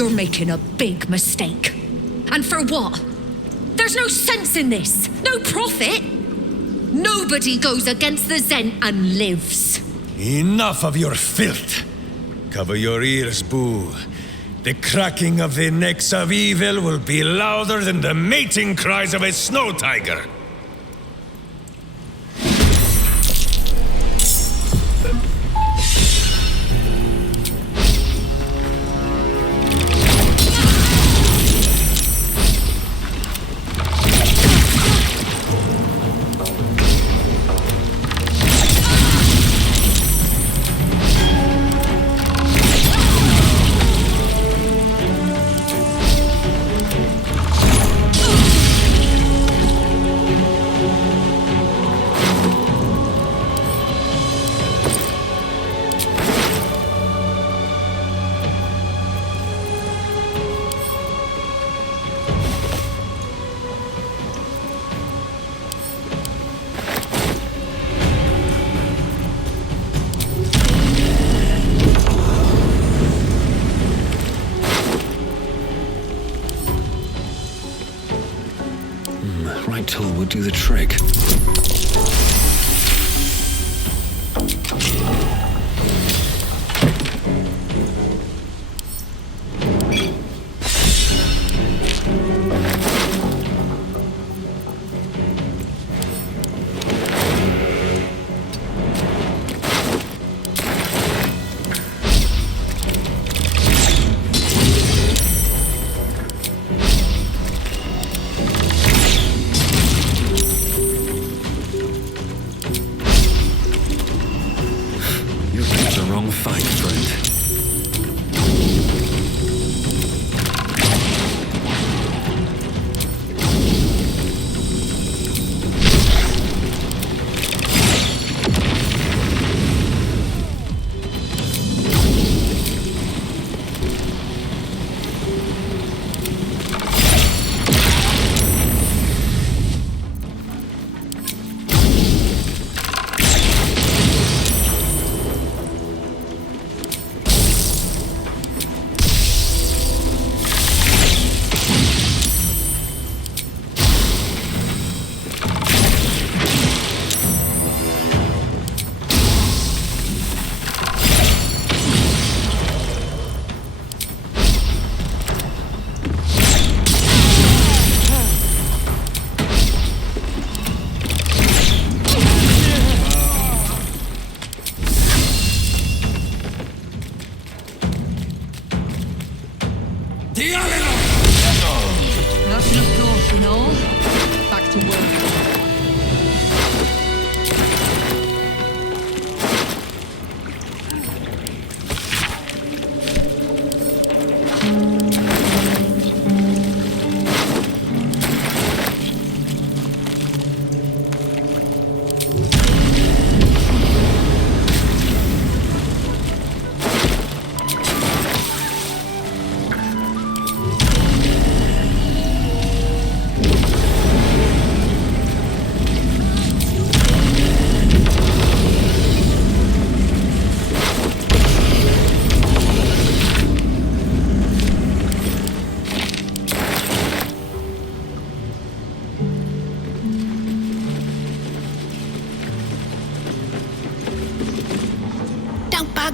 You're making a big mistake. And for what? There's no sense in this. No profit. Nobody goes against the Zent and lives. Enough of your filth. Cover your ears, Boo. The cracking of the necks of evil will be louder than the mating cries of a snow tiger. Right tool would do the trick. Fight, friend. That's enough talk, you know. Back to work.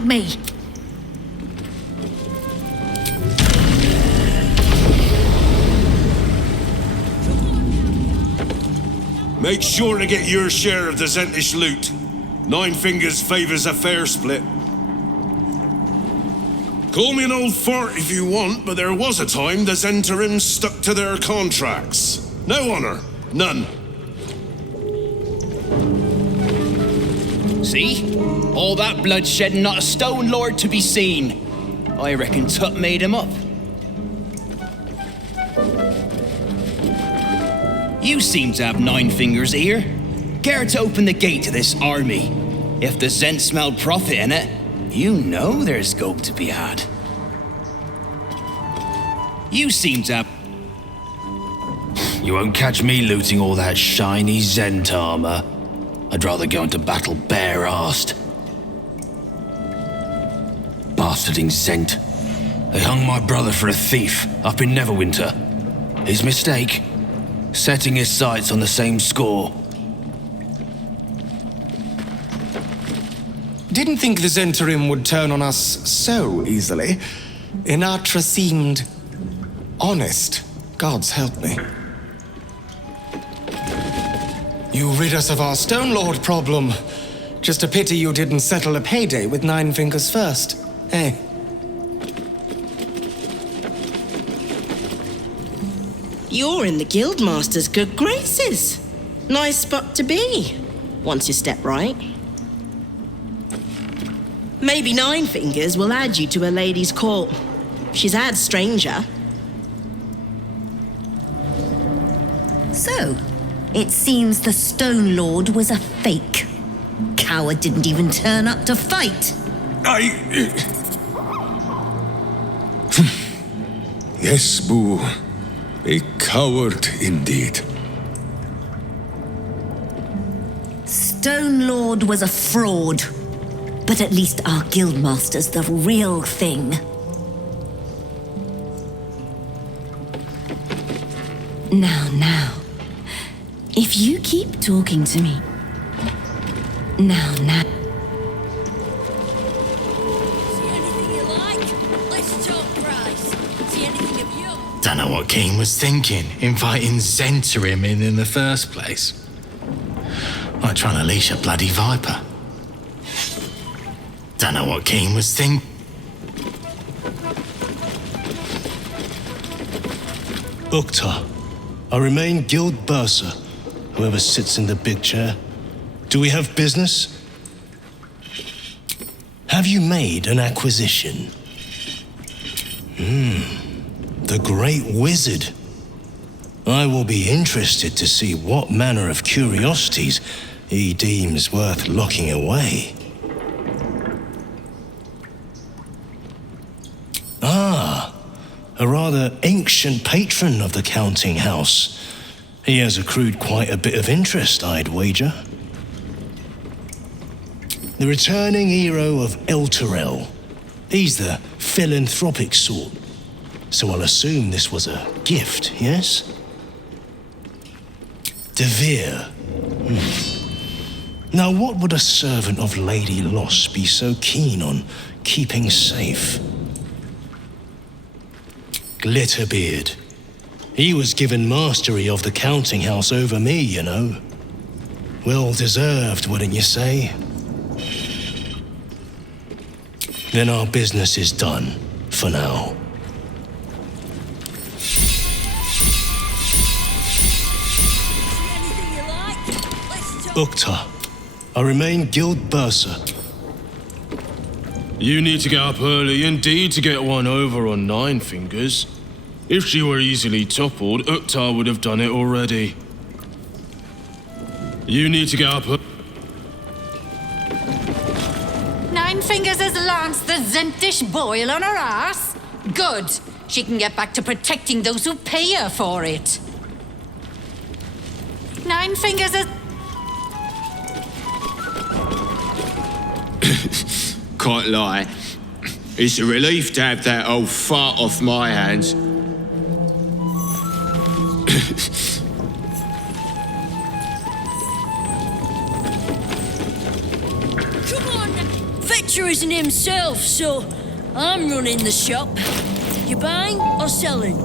Me. Make sure to get your share of the Zentish loot. Nine Fingers favors a fair split. Call me an old fart if you want, but there was a time the Zentarims stuck to their contracts. No honor, none. See? All that bloodshed and not a stone lord to be seen. I reckon Tut made him up. You seem to have Nine Fingers' ear. Care to open the gate to this army. If the Zent smell profit in it, you know there's scope to be had. You seem to have... You won't catch me looting all that shiny Zent armor. I'd rather go into battle bare-arsed. Bastarding Zent. They hung my brother for a thief up in Neverwinter. His mistake? Setting his sights on the same score. Didn't think the Zentarim would turn on us so easily. Inatra seemed honest. Gods help me. You rid us of our Stone Lord problem. Just a pity you didn't settle a payday with Nine Fingers first, eh? You're in the Guildmaster's good graces. Nice spot to be, once you step right. Maybe Nine Fingers will add you to a lady's court. She's had stranger. So, it seems the Stone Lord was a fake. Coward didn't even turn up to fight. Yes, Boo. A coward indeed. Stone Lord was a fraud. But at least our Guildmaster's the real thing. Now. If you keep talking to me. Now. See anything you like? Let's talk price. See anything of you? Don't know what Keene was thinking, inviting Zentarim in the first place. Like trying to leash a bloody viper. Don't know what Keene was thinking. Uktar, I remain Guild Bursar, whoever sits in the big chair. Do we have business? Have you made an acquisition? The Great Wizard. I will be interested to see what manner of curiosities he deems worth locking away. A rather ancient patron of the counting house. He has accrued quite a bit of interest, I'd wager. The returning hero of Elturel. He's the philanthropic sort. So I'll assume this was a gift, yes? Devere. Now what would a servant of Lady Loss be so keen on keeping safe? Glitterbeard. He was given mastery of the counting house over me, you know. Well deserved, wouldn't you say? Then our business is done, for now. Uktar, I remain Guild Bursar. You need to get up early indeed to get one over on Nine Fingers. If she were easily toppled, Uktar would have done it already. You need to get up Nine Fingers has lanced the Zentish boil on her ass? Good. She can get back to protecting those who pay her for it. Nine Fingers has... Can't lie. It's a relief to have that old fart off my hands. Come on! Fetcher isn't himself, so I'm running the shop. You buying or selling?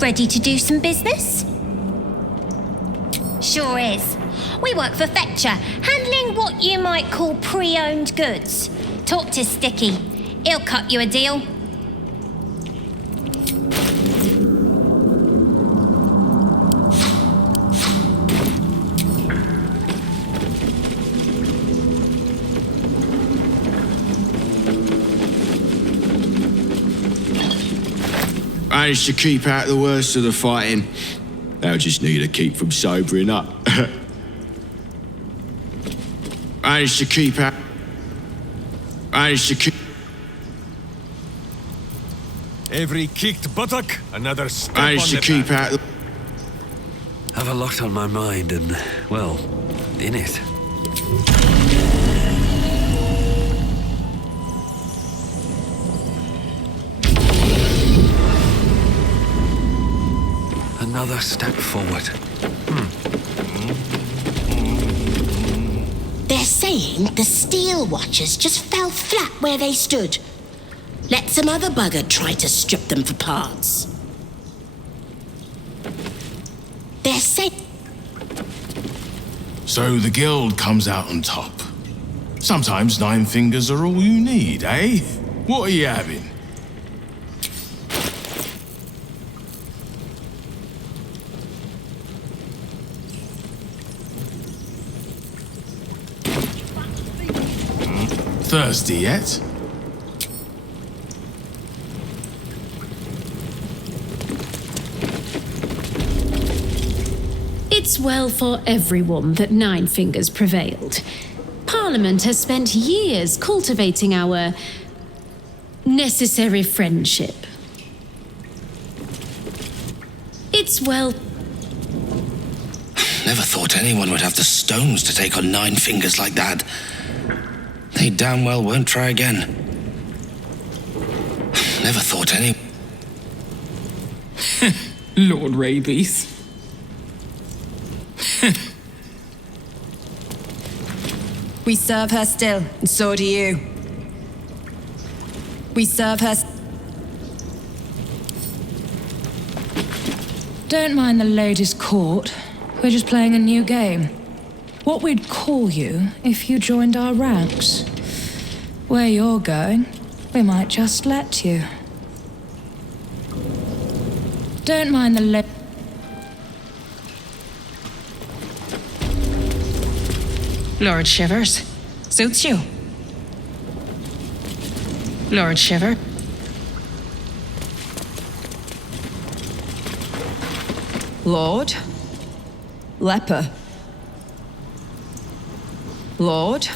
Ready to do some business? Sure is. We work for Fetcher, handling what you might call pre-owned goods. Talk to Sticky. He'll cut you a deal. Managed to keep out the worst of the fighting. They'll just need to keep from sobering up. Managed to keep out. Managed to keep. Every kicked buttock, another step Managed on to the keep path. out. Have a lot on my mind and, well, in it. Another step forward. They're saying the Steel Watchers just fell flat where they stood. Let some other bugger try to strip them for parts. They're saying... So the guild comes out on top. Sometimes 9 fingers are all you need, eh? What are you having? Thirsty yet? It's well for everyone that 9 fingers prevailed. Parliament has spent years cultivating our necessary friendship. It's well... Never thought anyone would have the stones to take on 9 fingers like that. They damn well won't try again. Never thought any... Lord Rabies. We serve her still, and so do you. We serve her... Don't mind the latest court. We're just playing a new game. What we'd call you if you joined our ranks. Where you're going, we might just let you. Don't mind the Lord Shivers. Suits you. Lord Shiver. Lord? Leper. Lord?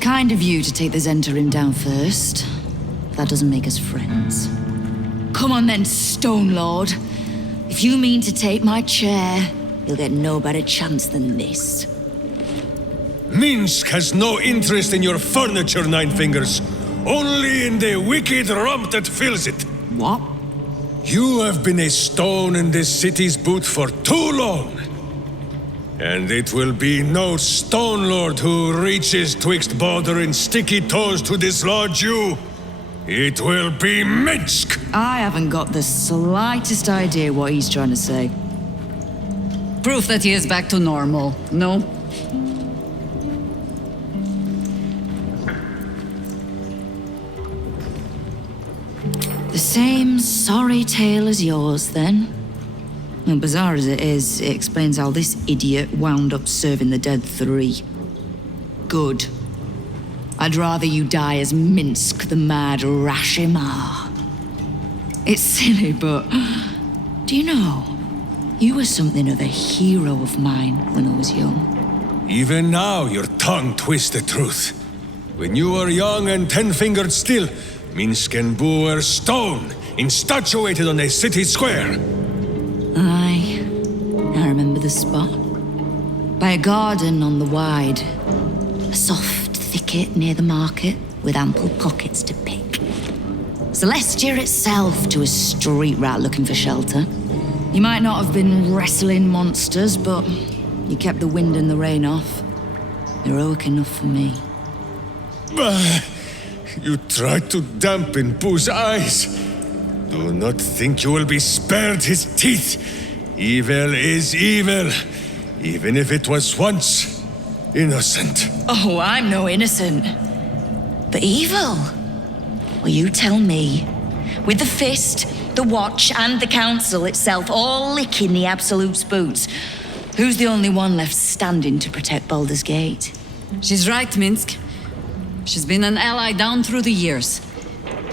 Kind of you to take the Zentarim down first. That doesn't make us friends. Come on then, Stone Lord. If you mean to take my chair, you'll get no better chance than this. Minsk has no interest in your furniture, 9 fingers. Only in the wicked rump that fills it. What? You have been a stone in this city's boot for too long. And it will be no Stone Lord who reaches twixt Baldur and sticky toes to dislodge you. It will be Minsk! I haven't got the slightest idea what he's trying to say. Proof that he is back to normal, no? The same sorry tale as yours, then. And bizarre as it is, it explains how this idiot wound up serving the dead 3. Good. I'd rather you die as Minsk the Mad Rashimar. It's silly, but do you know, you were something of a hero of mine when I was young. Even now, your tongue twists the truth. When you were young and 10-fingered still, Minsk and Boo were stone, instatuated on a city square. Aye, I remember the spot. By a garden on the Wide. A soft thicket near the market with ample pockets to pick. Celestia itself to a street rat looking for shelter. You might not have been wrestling monsters, but you kept the wind and the rain off. Heroic enough for me. You tried to dampen Boo's eyes. Do not think you will be spared his teeth. Evil is evil, even if it was once innocent. Oh, I'm no innocent. But evil? Well, you tell me. With the Fist, the Watch, and the Council itself all licking the Absolute's boots, who's the only one left standing to protect Baldur's Gate? She's right, Minsk. She's been an ally down through the years.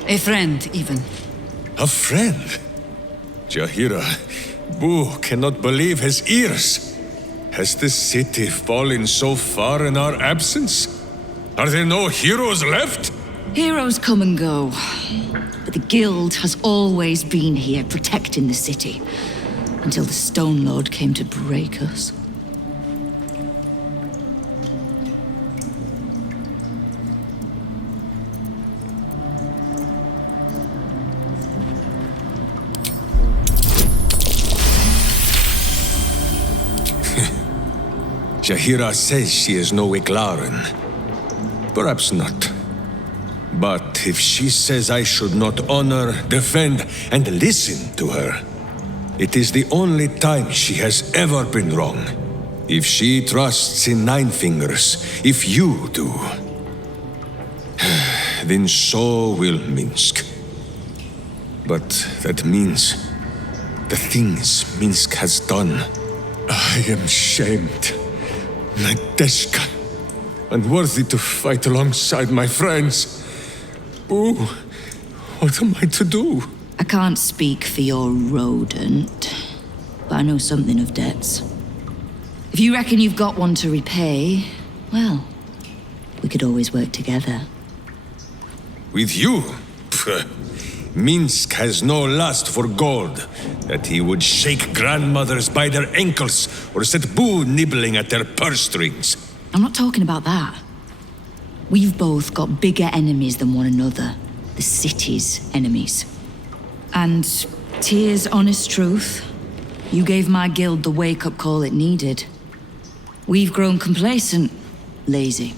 A friend, even. A friend? Jaheira, Boo cannot believe his ears. Has the city fallen so far in our absence? Are there no heroes left? Heroes come and go. But the Guild has always been here protecting the city. Until the Stone Lord came to break us. Jaheira says she is no Wicklaren. Perhaps not. But if she says I should not honor, defend, and listen to her, it is the only time she has ever been wrong. If she trusts in Nine Fingers, if you do, then so will Minsk. But that means the things Minsk has done. I am shamed. Nadeshka, unworthy to fight alongside my friends. Boo, what am I to do? I can't speak for your rodent, but I know something of debts. If you reckon you've got one to repay, well, we could always work together. With you? Pfft. Minsk has no lust for gold, that he would shake grandmothers by their ankles or set Boo nibbling at their purse strings. I'm not talking about that. We've both got bigger enemies than one another. The city's enemies. And Tyr's honest truth, you gave my guild the wake-up call it needed. We've grown complacent, lazy,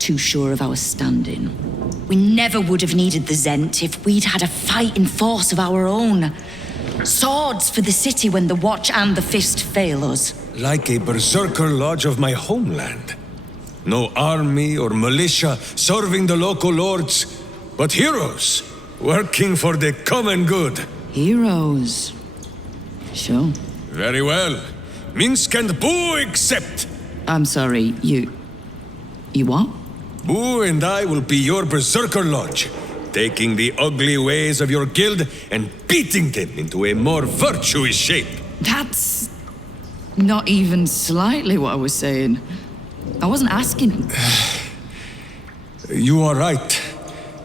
too sure of our standing. We never would have needed the Zent if we'd had a fighting force of our own. Swords for the city when the Watch and the Fist fail us. Like a berserker lodge of my homeland. No army or militia serving the local lords, but heroes working for the common good. Heroes? Sure. Very well. Minsk and Boo accept. I'm sorry, you what? Boo and I will be your berserker lodge, taking the ugly ways of your guild and beating them into a more virtuous shape. That's not even slightly what I was saying. I wasn't asking. You are right.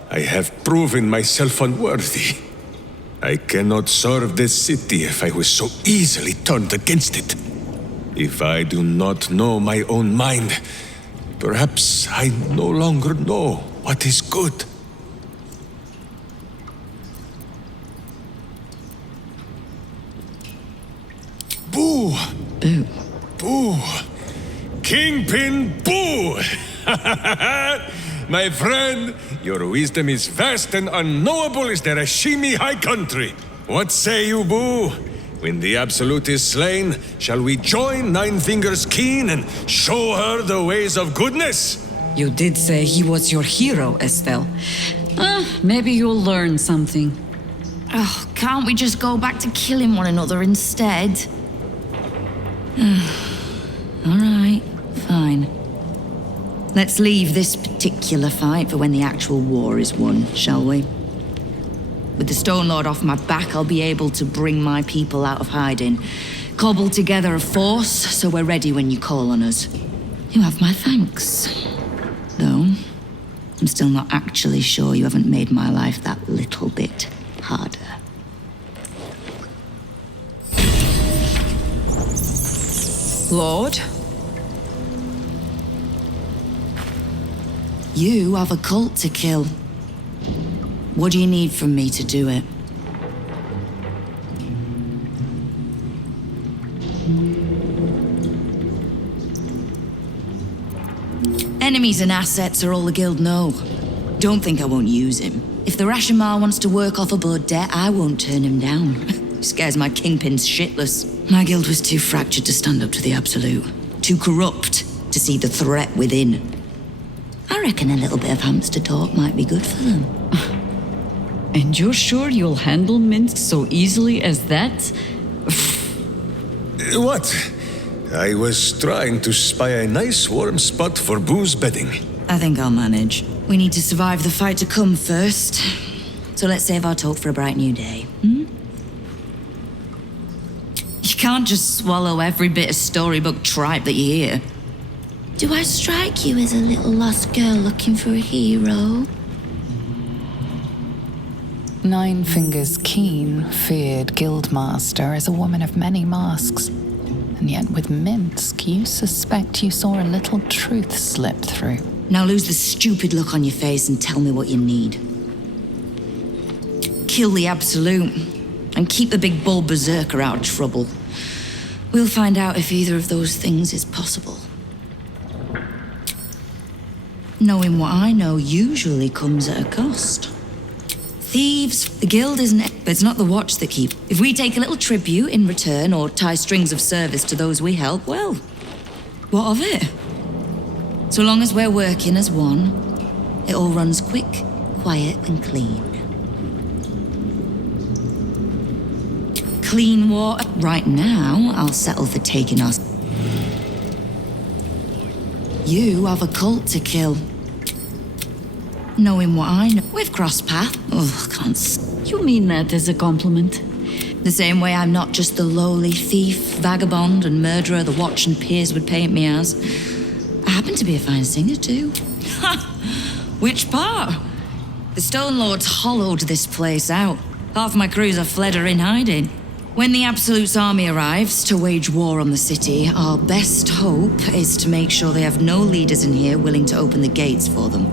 I have proven myself unworthy. I cannot serve this city if I was so easily turned against it. If I do not know my own mind, perhaps I no longer know what is good. Boo! Boo. Boo! Kingpin Boo! My friend, your wisdom is vast and unknowable as the Rashimi High Country. What say you, Boo? When the Absolute is slain, shall we join Nine Fingers Keene and show her the ways of goodness? You did say he was your hero, Estelle. Maybe you'll learn something. Oh, can't we just go back to killing one another instead? All right, fine. Let's leave this particular fight for when the actual war is won, shall we? With the Stone Lord off my back, I'll be able to bring my people out of hiding. Cobble together a force, so we're ready when you call on us. You have my thanks. Though, I'm still not actually sure you haven't made my life that little bit harder. Lord? You have a cult to kill. What do you need from me to do it? Enemies and assets are all the guild know. Don't think I won't use him. If the Rashomar wants to work off a blood debt, I won't turn him down. Scares my kingpins shitless. My guild was too fractured to stand up to the Absolute. Too corrupt to see the threat within. I reckon a little bit of hamster talk might be good for them. And you're sure you'll handle Minsk so easily as that? What? I was trying to spy a nice warm spot for booze bedding. I think I'll manage. We need to survive the fight to come first. So let's save our talk for a bright new day. Hmm? You can't just swallow every bit of storybook tripe that you hear. Do I strike you as a little lost girl looking for a hero? Nine Fingers Keene feared Guildmaster as a woman of many masks. And yet with Minsk, you suspect you saw a little truth slip through. Now lose the stupid look on your face and tell me what you need. Kill the Absolute, and keep the big bull berserker out of trouble. We'll find out if either of those things is possible. Knowing what I know usually comes at a cost. Thieves, the guild isn't it, but it's not the watch that keep. If we take a little tribute in return or tie strings of service to those we help, well, what of it? So long as we're working as one, it all runs quick, quiet, and clean. Clean water. Right now, I'll settle for taking us. You have a cult to kill. Knowing what I know, we've crossed paths. Oh, I can't. You mean that as a compliment? The same way I'm not just the lowly thief, vagabond, and murderer the Watch and peers would paint me as. I happen to be a fine singer, too. Ha! Which part? The Stone Lords hollowed this place out. Half my crews have fled or in hiding. When the Absolute's army arrives to wage war on the city, our best hope is to make sure they have no leaders in here willing to open the gates for them.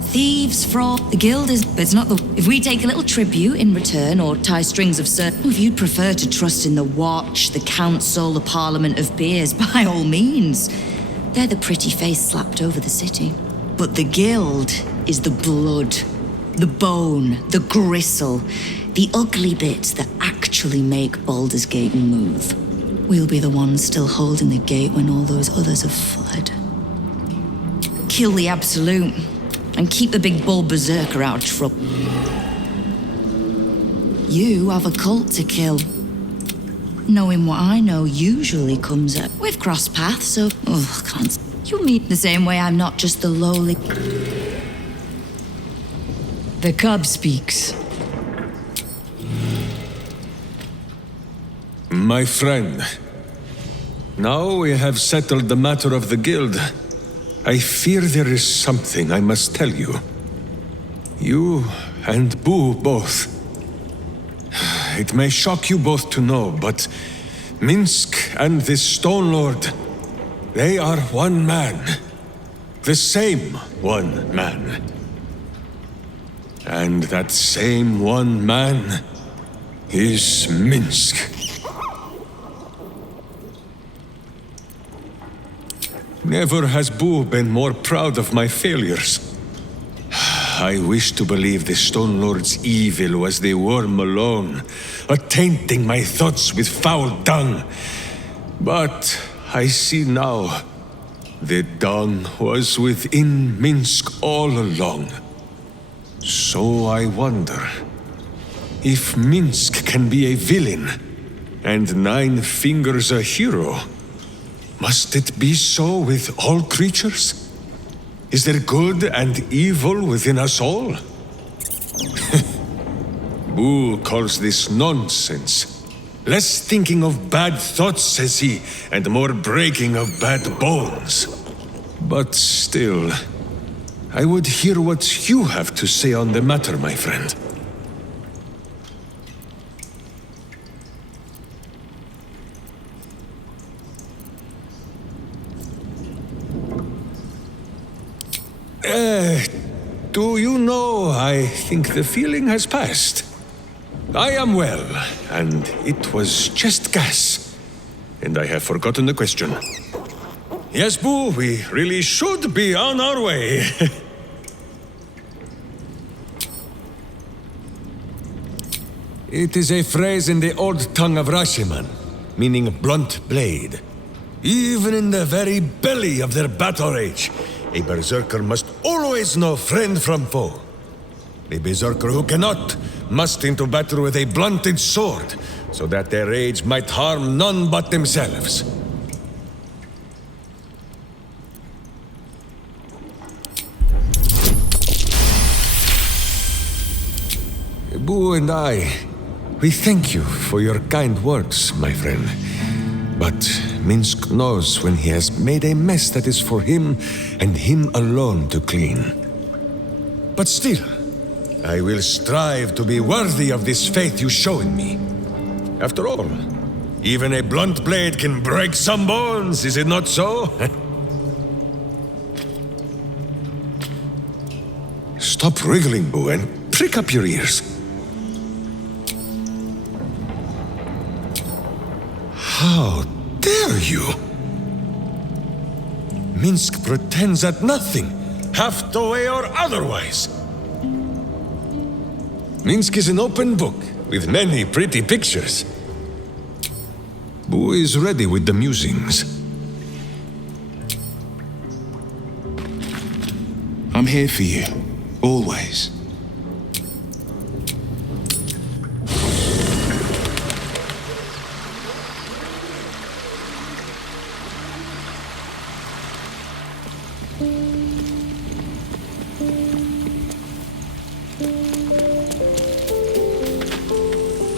Thieves, fraud, the guild is... But it's not the... If we take a little tribute in return or tie strings of service... If you'd prefer to trust in the Watch, the Council, the Parliament of Peers, by all means. They're the pretty face slapped over the city. But the guild is the blood, the bone, the gristle, the ugly bits that actually make Baldur's Gate move. We'll be the ones still holding the gate when all those others have fled. Kill the Absolute, and keep the big bull berserker out of trouble. You have a cult to kill. Knowing what I know usually comes at... We've crossed paths, so... Oh, I can't... You mean the same way I'm not just the lowly... The cub speaks. My friend, now we have settled the matter of the guild. I fear there is something I must tell you. You and Boo both. It may shock you both to know, but Minsk and this Stone Lord, they are one man. The same one man. And that same one man is Minsk. Never has Boo been more proud of my failures. I wish to believe the Stone Lord's evil was the worm alone, tainting my thoughts with foul dung. But I see now, the dung was within Minsk all along. So I wonder, if Minsk can be a villain, and Nine Fingers a hero, must it be so with all creatures? Is there good and evil within us all? Boo calls this nonsense. Less thinking of bad thoughts, says he, and more breaking of bad bones. But still, I would hear what you have to say on the matter, my friend. Do you know, I think the feeling has passed. I am well, and it was just gas. And I have forgotten the question. Yes, Boo, we really should be on our way. It is a phrase in the old tongue of Rashiman, meaning blunt blade. Even in the very belly of their battle rage, a berserker must always know friend from foe. A berserker who cannot must into battle with a blunted sword, so that their rage might harm none but themselves. Bu and I, we thank you for your kind words, my friend. But Minsk knows when he has made a mess that is for him and him alone to clean. But still, I will strive to be worthy of this faith you show in me. After all, even a blunt blade can break some bones, is it not so? Stop wriggling, Bu, and prick up your ears. How dare you? Minsk pretends at nothing, half the way or otherwise. Minsk is an open book, with many pretty pictures. Bu is ready with the musings. I'm here for you, always.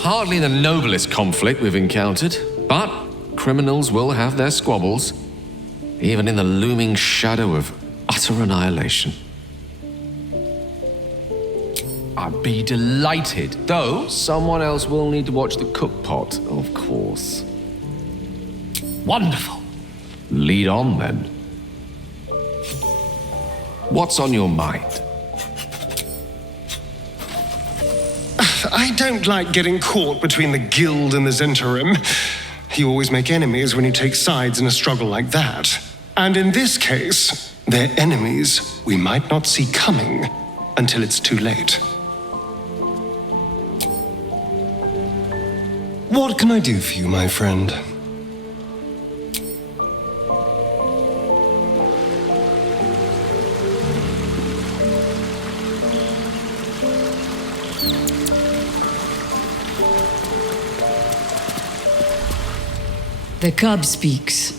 Hardly the noblest conflict we've encountered, but criminals will have their squabbles, even in the looming shadow of utter annihilation. I'd be delighted, though someone else will need to watch the cookpot, of course. Wonderful. Lead on, then. What's on your mind? I don't like getting caught between the Guild and the Zentarim. You always make enemies when you take sides in a struggle like that. And in this case, they're enemies we might not see coming until it's too late. What can I do for you, my friend? The cub speaks.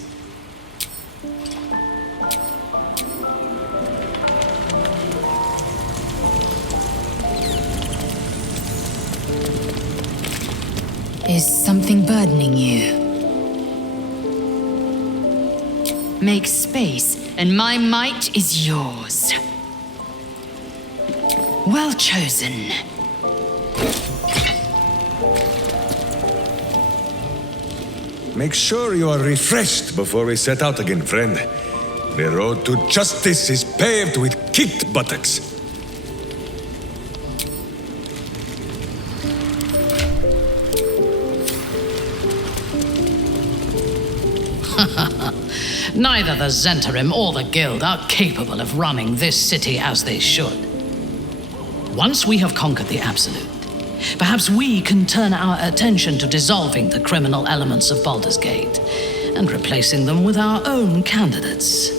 Is something burdening you? Make space, and my might is yours. Well chosen. Make sure you are refreshed before we set out again, friend. The road to justice is paved with kicked buttocks. Neither the Zentarim or the Guild are capable of running this city as they should. Once we have conquered the Absolute, perhaps we can turn our attention to dissolving the criminal elements of Baldur's Gate and replacing them with our own candidates.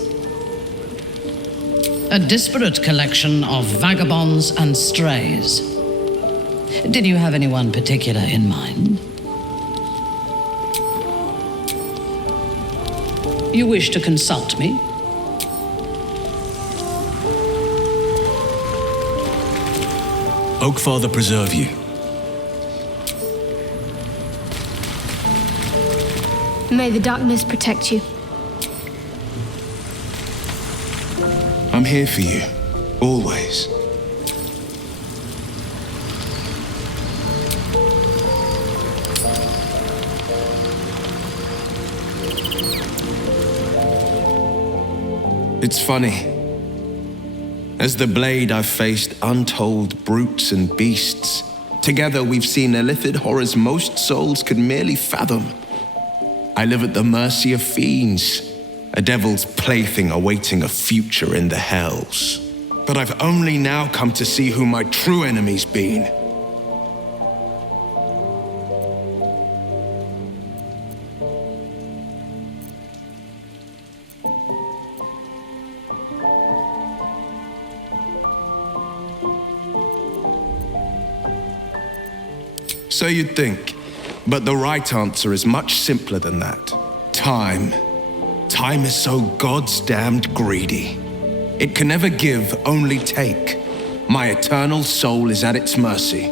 A disparate collection of vagabonds and strays. Did you have anyone particular in mind? You wish to consult me? Oakfather preserve you. May the darkness protect you. I'm here for you, always. It's funny. As the blade, I've faced untold brutes and beasts. Together, we've seen illithid horrors most souls could merely fathom. I live at the mercy of fiends, a devil's plaything awaiting a future in the hells. But I've only now come to see who my true enemy's been. So you'd think. But the right answer is much simpler than that. Time. Time is so God's-damned greedy. It can never give, only take. My eternal soul is at its mercy.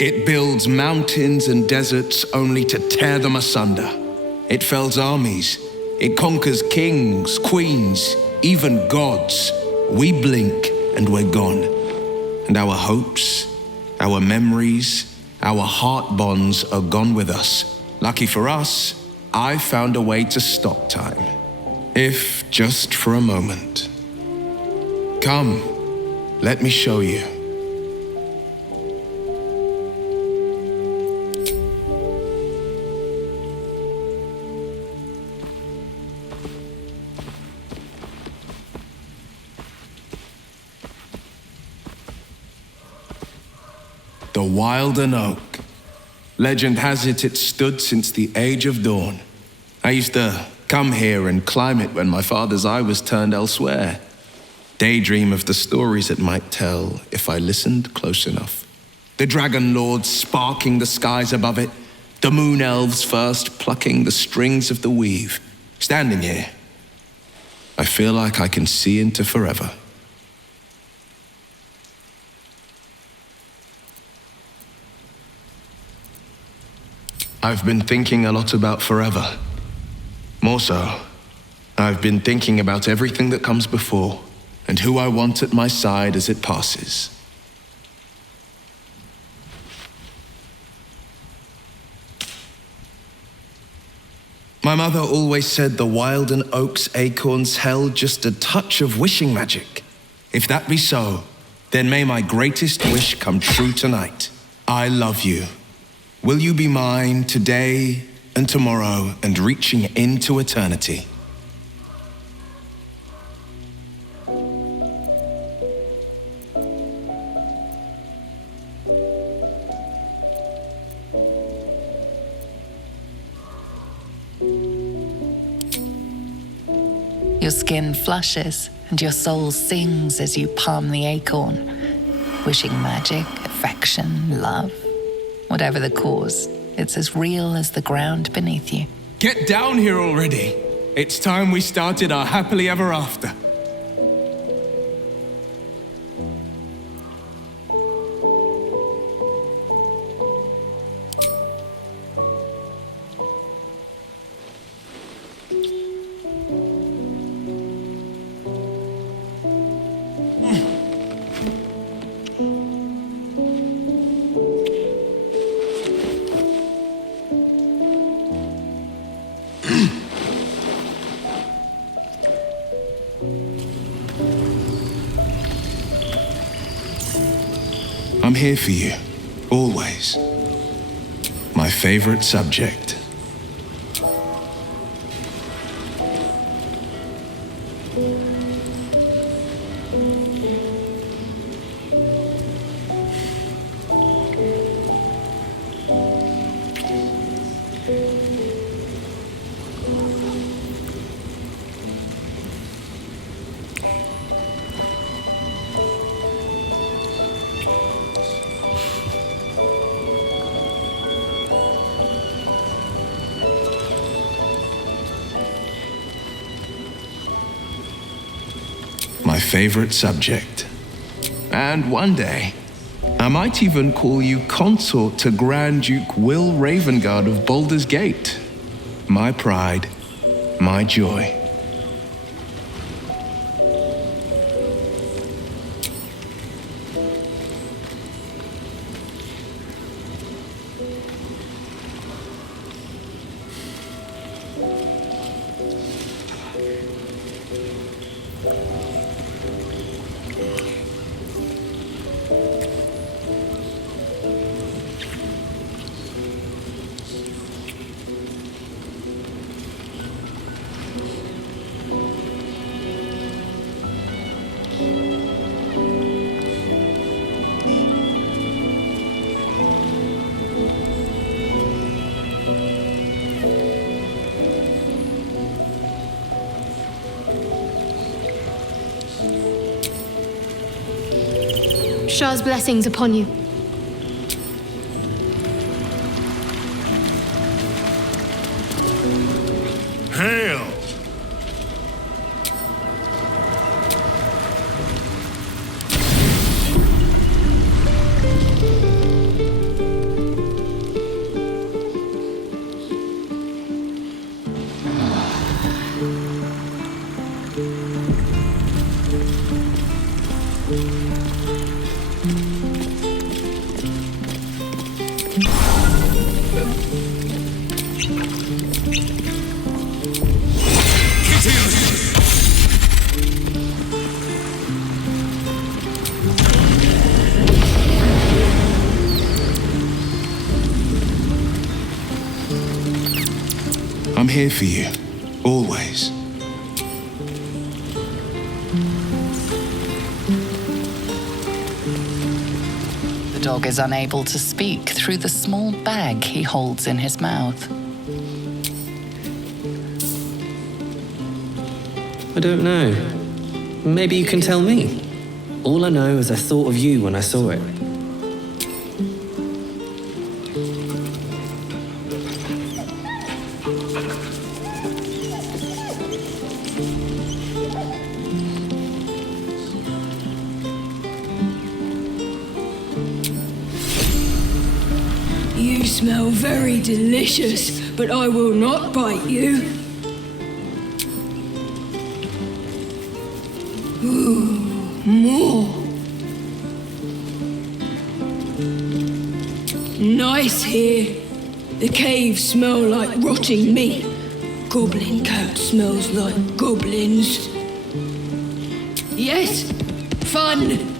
It builds mountains and deserts only to tear them asunder. It fells armies. It conquers kings, queens, even gods. We blink and we're gone. And our hopes, our memories, our heart bonds are gone with us. Lucky for us, I found a way to stop time. If just for a moment. Come, let me show you. The Wilden Oak. Legend has it stood since the Age of Dawn. I used to come here and climb it when my father's eye was turned elsewhere. Daydream of the stories it might tell if I listened close enough. The dragon lords sparking the skies above it, the moon elves first plucking the strings of the weave. Standing here, I feel like I can see into forever. I've been thinking a lot about forever. More so, I've been thinking about everything that comes before and who I want at my side as it passes. My mother always said the Wilden Oak's acorns held just a touch of wishing magic. If that be so, then may my greatest wish come true tonight. I love you. Will you be mine today and tomorrow and reaching into eternity? Your skin flushes and your soul sings as you palm the acorn, wishing magic, affection, love. Whatever the cause, it's as real as the ground beneath you. Get down here already. It's time we started our happily ever after. I'm here for you, always. My favorite subject. My favorite subject. And one day, I might even call you consort to Grand Duke Will Ravengard of Baldur's Gate. My pride, my joy. Shah's blessings upon you. Hail! I'm here for you, always. The dog is unable to speak through the small bag he holds in his mouth. I don't know. Maybe you can tell me. All I know is I thought of you when I saw it. You smell very delicious, but I will not bite you. Ooh, more. Nice here. The caves smell like rotting meat. Goblin coat smells like goblins. Yes, fun.